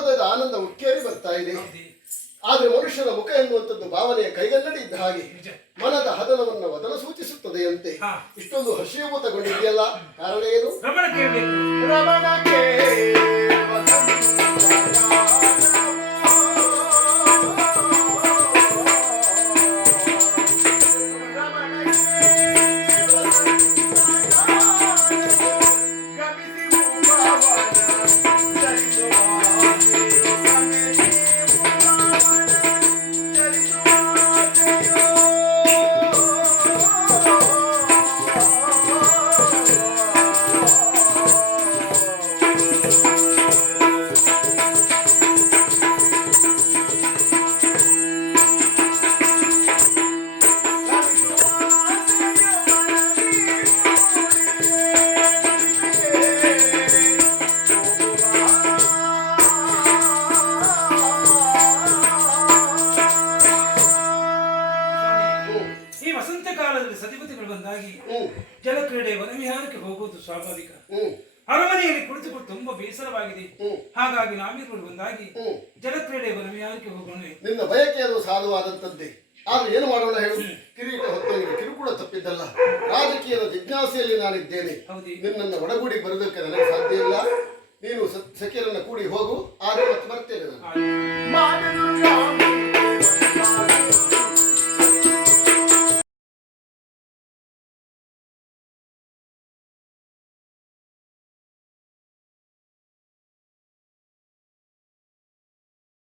ನೋಡದ ಆನಂದ ಉಕ್ಕೇರಿ ಬರ್ತಾ ಇದೆ. ಆದ್ರೆ ಮನುಷ್ಯನ ಮುಖ ಎನ್ನುವಂಥದ್ದು ಭಾವನೆಯ ಕೈಗನ್ನಡಿ ಇದ್ದ ಹಾಗೆ ಮನದ ಹದನವನ್ನು ವದನ ಸೂಚಿಸುತ್ತದೆಯಂತೆ. ಇಷ್ಟೊಂದು ಹರ್ಷೀಭೂತಗೊಂಡಿದೆಯಲ್ಲ, ಕಾರಣ ಏನು? ರಮಣಕ್ಕೆ ಸತಿಪತಿಗಳು ಬಂದಾಗಿ ಜಲಕ್ರೀಡೆ ವನವಿಹಾರಕ್ಕೆ ಹೋಗುವುದು ಸ್ವಾಭಾವಿಕ. ಅರಮನೆಯಲ್ಲಿ ಕುಳಿತುಕೊಂಡು ತುಂಬಾ ಬೇಸರವಾಗಿದೆ. ಹಾಗಾಗಿ ನಾವಿರುವರು ಬಂದಾಗಿ ಜಲಕ್ರೀಡೆ ವನವಿಹಾರಕ್ಕೆ ಹೋಗೋಣ. ನಿನ್ನ ಬಯಕೆ ಅದು ಸಾಧುವಾದಂತದ್ದೇ. ಆದ್ರೆ ಏನು ಮಾಡೋಣ ಹೇಳು? ಕಿರೀಟ ಹೊತ್ತವನಿಗೆ ಕಿರುಕುಳ ತಪ್ಪಿದ್ದಲ್ಲ. ರಾಜಕೀಯದ ಜಿಜ್ಞಾಸೆಯಲ್ಲಿ ನಾನಿದ್ದೇನೆ. ನಿನ್ನನ್ನು ಒಡಗೂಡಿ ಬರುವುದಕ್ಕೆ ನನಗೆ ಸಾಧ್ಯ ಇಲ್ಲ. ನೀನು ಸಖಿಯರನ್ನ ಕೂಡಿ ಹೋಗು, ಆದ್ರೆ ಮತ್ತೆ ಬರ್ತೇನೆ ನಾನು.